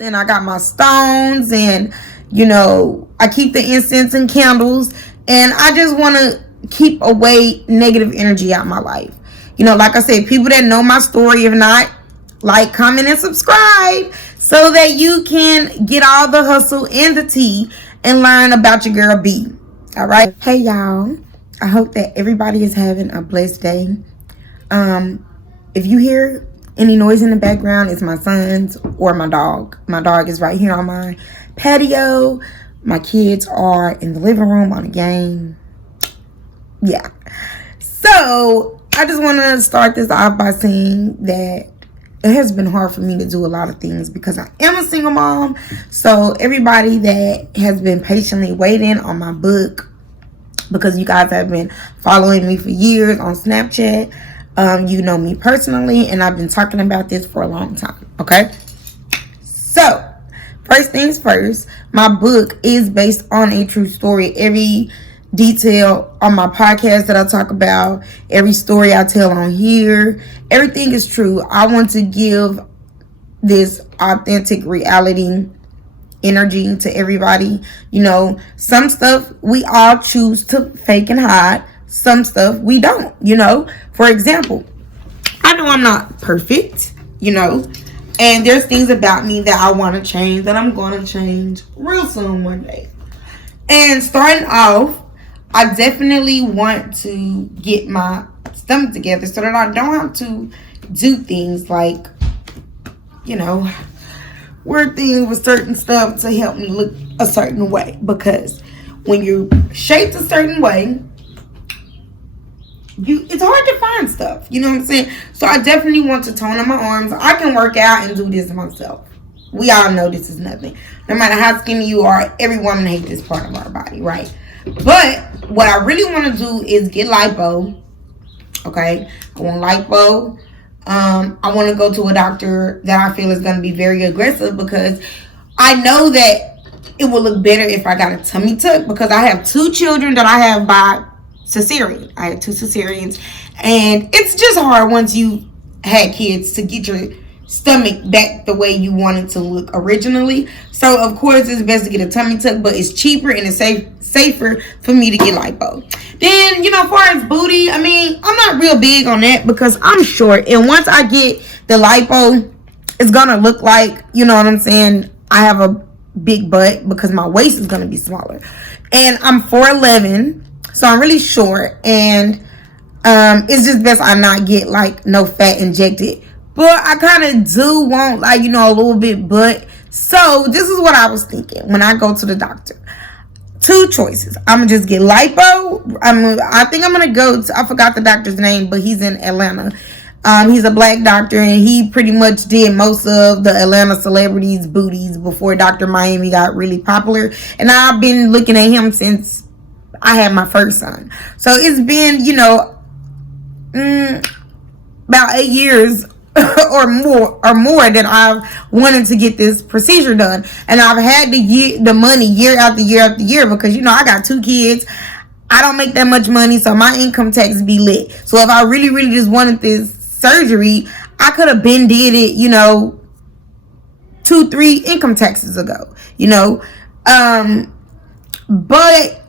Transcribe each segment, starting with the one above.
and I got my stones, and I keep the incense and candles, and I just want to keep away negative energy out of my life. Like I said, people that know my story, if not, like, comment, and subscribe so that you can get all the hustle and the tea and learn about your girl B. All right. Hey, y'all. I hope that everybody is having a blessed day. If you hear any noise in the background, it's my sons or my dog. My dog is right here on my patio. My kids are in the living room on a game. Yeah. So I just want to start this off by saying that it has been hard for me to do a lot of things because I am a single mom. So everybody that has been patiently waiting on my book, because you guys have been following me for years on Snapchat, you know me personally, and I've been talking about this for a long time. Okay. So first things first, my book is based on a true story. Every detail on my podcast that I talk about, every story I tell on here, everything is true. I want to give this authentic reality energy to everybody. Some stuff we all choose to fake and hide. Some stuff we don't. For example, I know I'm not perfect, and there's things about me that I want to change, that I'm going to change real soon one day. And starting off, I definitely want to get my stomach together so that I don't have to do things like, weird things with certain stuff to help me look a certain way. Because when you're shaped a certain way, it's hard to find stuff. You know what I'm saying? So I definitely want to tone up my arms. I can work out and do this myself. We all know this is nothing. No matter how skinny you are, every woman hates this part of our body, right? But what I really want to do is get lipo. Okay, I want lipo. I want to go to a doctor that I feel is going to be very aggressive, because I know that it will look better if I got a tummy tuck, because I have 2 children that I have by cesarean. I had 2 cesareans, and it's just hard once you had kids to get your stomach back the way you want it to look originally. So of course it's best to get a tummy tuck, but it's cheaper and it's safer for me to get lipo. Then as far as booty, I'm not real big on that because I'm short, and once I get the lipo, it's gonna look like, I have a big butt because my waist is gonna be smaller, and I'm 4'11", so I'm really short, and it's just best I not get like no fat injected. But I kind of do want, like, a little bit butt. So this is what I was thinking when I go to the doctor. 2 choices. I'm going to just get lipo. I think I'm going to go to, I forgot the doctor's name, but he's in Atlanta. He's a black doctor, and he pretty much did most of the Atlanta celebrities' booties before Dr. Miami got really popular. And I've been looking at him since I had my first son. So it's been, about 8 years or more that I've wanted to get this procedure done, and I've had the money year after year after year, because I got 2 kids. I don't make that much money, so my income tax be lit. So if I really just wanted this surgery, I could have been did it 2-3 income taxes ago. But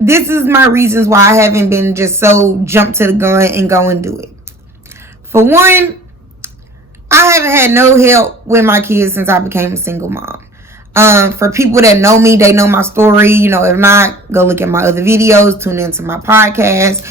this is my reasons why I haven't been just so jump to the gun and go and do it. For one, I haven't had no help with my kids since I became a single mom. For people that know me, they know my story. If not, go look at my other videos, tune into my podcast,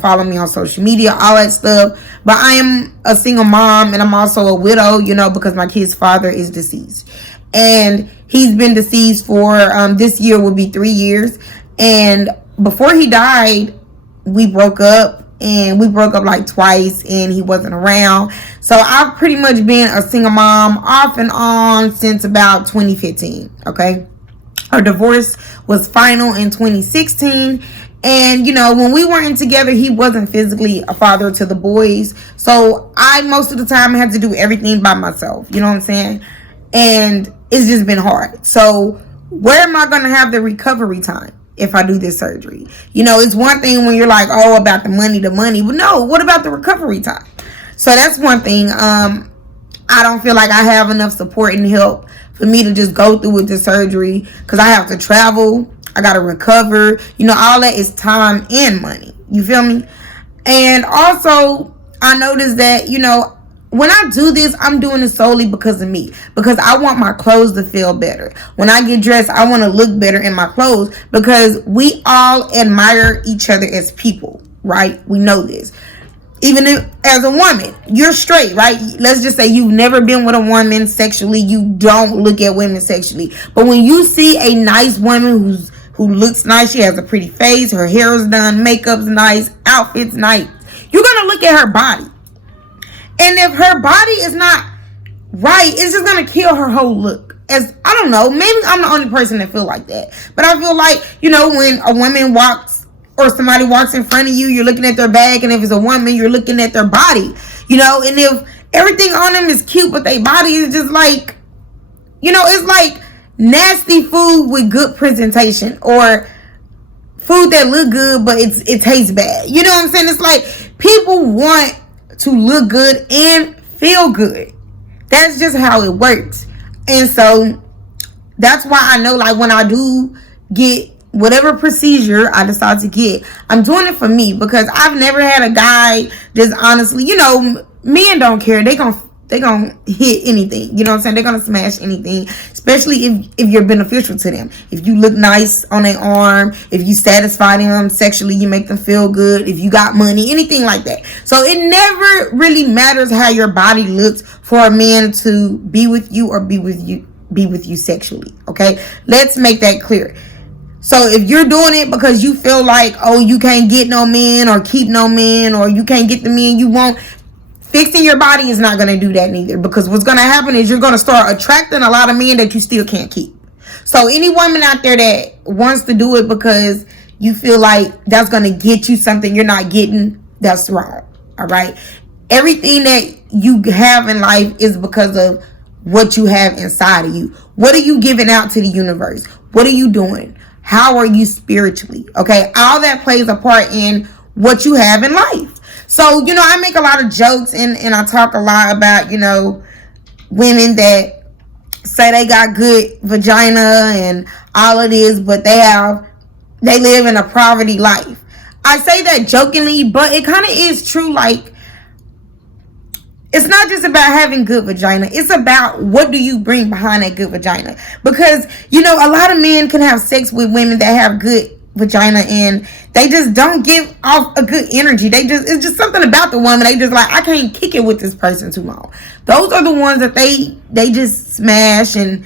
follow me on social media, all that stuff. But I am a single mom, and I'm also a widow, because my kid's father is deceased. And he's been deceased for, this year will be 3 years. And before he died, we broke up. And we broke up like twice, and he wasn't around. So I've pretty much been a single mom off and on since about 2015. Okay. Our divorce was final in 2016. And, when we weren't together, he wasn't physically a father to the boys. So I, most of the time, had to do everything by myself. You know what I'm saying? And it's just been hard. So where am I going to have the recovery time if I do this surgery? It's one thing when you're like, oh, about the money, but no, what about the recovery time? So that's one thing. I don't feel like I have enough support and help for me to just go through with the surgery, because I have to travel, I gotta recover, all that is time and money. You feel me? And also, I noticed that, when I do this, I'm doing it solely because of me. Because I want my clothes to feel better. When I get dressed, I want to look better in my clothes, because we all admire each other as people, right? We know this. Even if, as a woman, you're straight, right? Let's just say you've never been with a woman sexually. You don't look at women sexually. But when you see a nice woman who looks nice, she has a pretty face, her hair is done, makeup's nice, outfit's nice, you're going to look at her body. And if her body is not right, it's just going to kill her whole look. I don't know, maybe I'm the only person that feel like that. But I feel like, when a woman walks or somebody walks in front of you, you're looking at their bag. And if it's a woman, you're looking at their body. And if everything on them is cute, but their body is just like, it's like nasty food with good presentation, or food that look good, but it tastes bad. You know what I'm saying? It's like people want to look good and feel good. That's just how it works. And so that's why I know, like, when I do get whatever procedure I decide to get, I'm doing it for me, because I've never had a guy just honestly, men don't care. They gonna hit anything. You know what I'm saying? They're gonna smash anything, especially if you're beneficial to them. If you look nice on their arm, if you satisfy them sexually, you make them feel good, if you got money, anything like that. So it never really matters how your body looks for a man to be with you or be with you sexually. Okay, let's make that clear. So if you're doing it because you feel like, oh, you can't get no men or keep no men, or you can't get the men you want, fixing your body is not going to do that neither, because what's going to happen is you're going to start attracting a lot of men that you still can't keep. So any woman out there that wants to do it because you feel like that's going to get you something you're not getting, that's wrong. All right. Everything that you have in life is because of what you have inside of you. What are you giving out to the universe? What are you doing? How are you spiritually? Okay. All that plays a part in what you have in life. So, I make a lot of jokes and I talk a lot about, women that say they got good vagina and all of this, but they live in a poverty life. I say that jokingly, but it kind of is true. Like, it's not just about having good vagina. It's about what do you bring behind that good vagina. Because, a lot of men can have sex with women that have good vagina and they just don't give off a good energy. It's just something about the woman. They just like, I can't kick it with this person too long. Those are the ones that they just smash and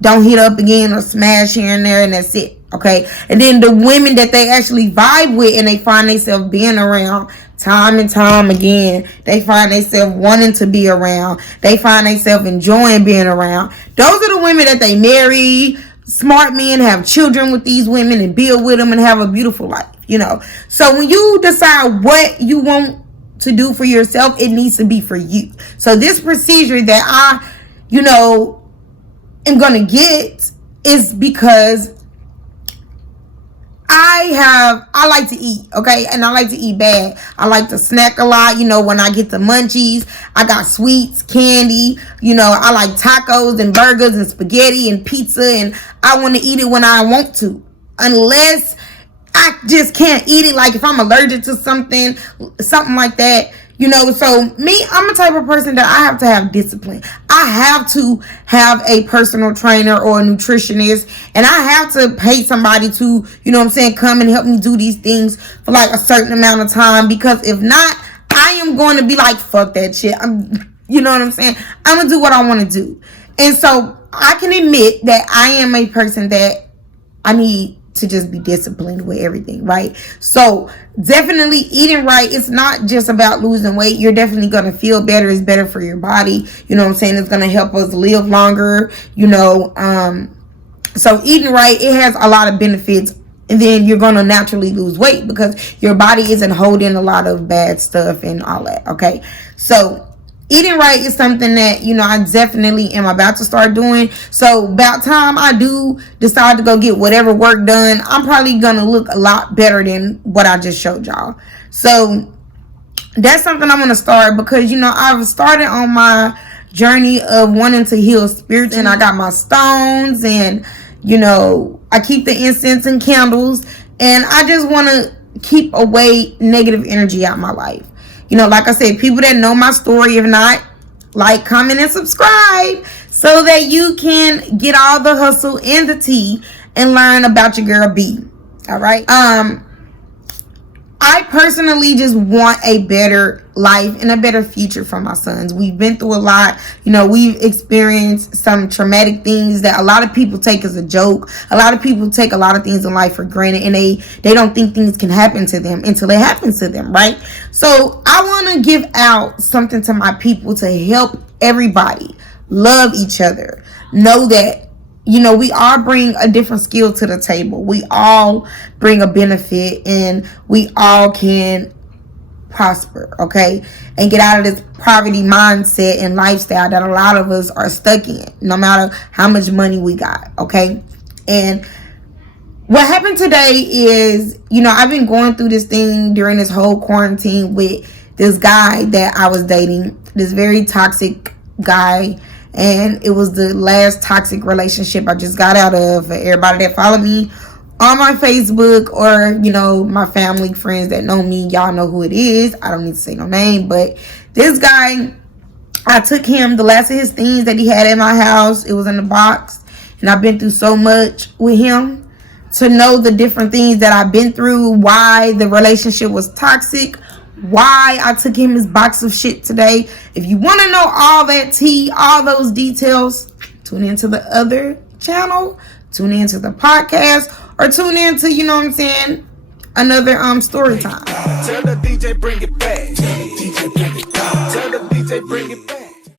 don't hit up again, or smash here and there, and that's it. Okay. And then the women that they actually vibe with and they find themselves being around time and time again, they find themselves wanting to be around, they find themselves enjoying being around, those are the women that they marry. Smart men have children with these women and build with them and have a beautiful life, So when you decide what you want to do for yourself, it needs to be for you. So this procedure that I, am going to get is because I like to eat, okay? And I like to eat bad. I like to snack a lot, when I get the munchies. I got sweets, candy, I like tacos and burgers and spaghetti and pizza, and I want to eat it when I want to. Unless I just can't eat it, like if I'm allergic to something like that. So me, I'm a type of person that I have to have discipline. I have to have a personal trainer or a nutritionist, and I have to pay somebody to, come and help me do these things for like a certain amount of time, because if not, I am going to be like, fuck that shit. You know what I'm saying? I'm going to do what I want to do. And so I can admit that I am a person that I need to just be disciplined with everything, right? So definitely eating right, it's not just about losing weight. You're definitely going to feel better. It's better for your body. You know what I'm saying? It's going to help us live longer, so eating right, it has a lot of benefits. And then you're going to naturally lose weight because your body isn't holding a lot of bad stuff and all that. Okay. So eating right is something that, I definitely am about to start doing. So about time I do decide to go get whatever work done, I'm probably going to look a lot better than what I just showed y'all. So that's something I'm going to start because, I've started on my journey of wanting to heal spiritually. And I got my stones, and I keep the incense and candles, and I just want to keep away negative energy out my life. Like I said, people that know my story, if not, like, comment, and subscribe so that you can get all the hustle and the tea and learn about your girl B. All right. I personally just want a better life and a better future for my sons. We've been through a lot. We've experienced some traumatic things that a lot of people take as a joke. A lot of people take a lot of things in life for granted, and they don't think things can happen to them until it happens to them, right? So I want to give out something to my people to help everybody love each other. Know that we all bring a different skill to the table. We all bring a benefit, and we all can prosper, okay? And get out of this poverty mindset and lifestyle that a lot of us are stuck in, no matter how much money we got, okay? And what happened today is, I've been going through this thing during this whole quarantine with this guy that I was dating, this very toxic guy. And it was the last toxic relationship I just got out of. For everybody that follow me on my Facebook, or my family, friends that know me, y'all know who it is. I don't need to say no name, but this guy, I took him, the last of his things that he had in my house, it was in the box. And I've been through so much with him to know the different things that I've been through, why the relationship was toxic, why I took him his box of shit today. If you want to know all that tea, all those details, tune into the other channel, tune into the podcast, or tune into, another story time. Tell the DJ bring it back. Tell the DJ bring it back. Tell the DJ bring it back.